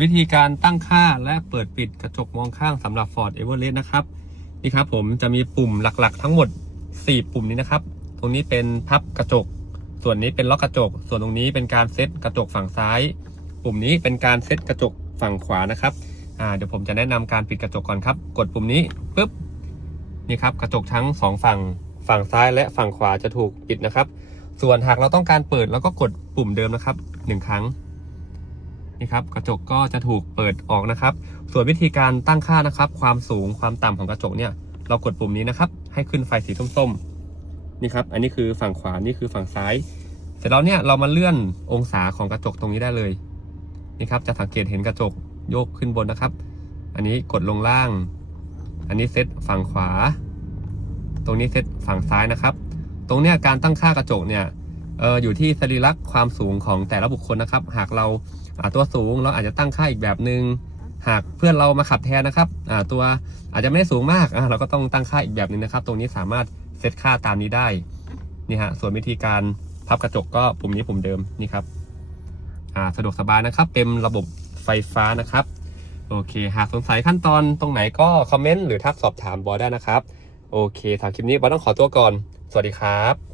วิธีการตั้งค่าและเปิดปิดกระจกมองข้างสำหรับ Ford Everest นะครับ นี่ครับผมจะมีปุ่มหลักๆ ทั้งหมด 4 ปุ่มนี้นะครับ ตรงนี้เป็นพับกระจก ส่วนนี้เป็นล็อกกระจก ส่วนตรงนี้เป็นการเซตกระจกฝั่งซ้าย ปุ่มนี้เป็นการเซตกระจกฝั่งขวานะครับเดี๋ยวผมจะแนะนำการปิดกระจกก่อนครับ กดปุ่มนี้ปุ๊บนี่ครับกระจกทั้งสองฝั่งฝั่งซ้ายและฝั่งขวาจะถูกปิดนะครับ ส่วนหากเราต้องการเปิดเราก็กดปุ่มเดิมนะครับหนึ่งครั้ง นี่ครับกระจกก็จะถูกเปิดออกนะครับ ส่วนวิธีการตั้งค่านะครับ ความสูงความต่ำของกระจกเนี่ย เรากดปุ่มนี้นะครับ ให้ขึ้นไฟสีส้มๆนี่ครับ อันนี้คือฝั่งขวานี่คือฝั่งซ้าย เสร็จแล้วเนี่ยเรามาเลื่อนองศาของกระจกตรงนี้ได้เลยนี่ครับจะสังเกตเห็นกระจกโยกขึ้นบนนะครับ อันนี้กดลงล่าง อันนี้เซตฝั่งขวา ตรงนี้เซตฝั่งซ้ายนะครับ ตรงเนี้ยการตั้งค่ากระจกเนี่ย อออยู่ที่สรีระความสูงของแต่ละบุคคลนะครับ หากเราตัวสูงเราอาจจะตั้งค่าอีกแบบหนึง่งหากเพื่อนเรามาขับแทนนะครับตัวอาจจะไม่ได้สูงมากเราก็ต้องตั้งค่าอีกแบบนึงนะครับ ตรงนี้สามารถเซตค่าตามนี้ได้นี่ฮะส่วนวิธีการพับกระจกก็ปุ่มนี้ปุ่มเดิมนี่ครับสะดวกสบายนะครับ เต็มระบบไฟฟ้านะครับ โอเค หากสงสัยขั้นตอนตรงไหนก็คอมเมนต์หรือทักสอบถามบอได้นะครับ โอเคสำหรับคลิปนี้บอต้องขอตัวก่อน สวัสดีครับ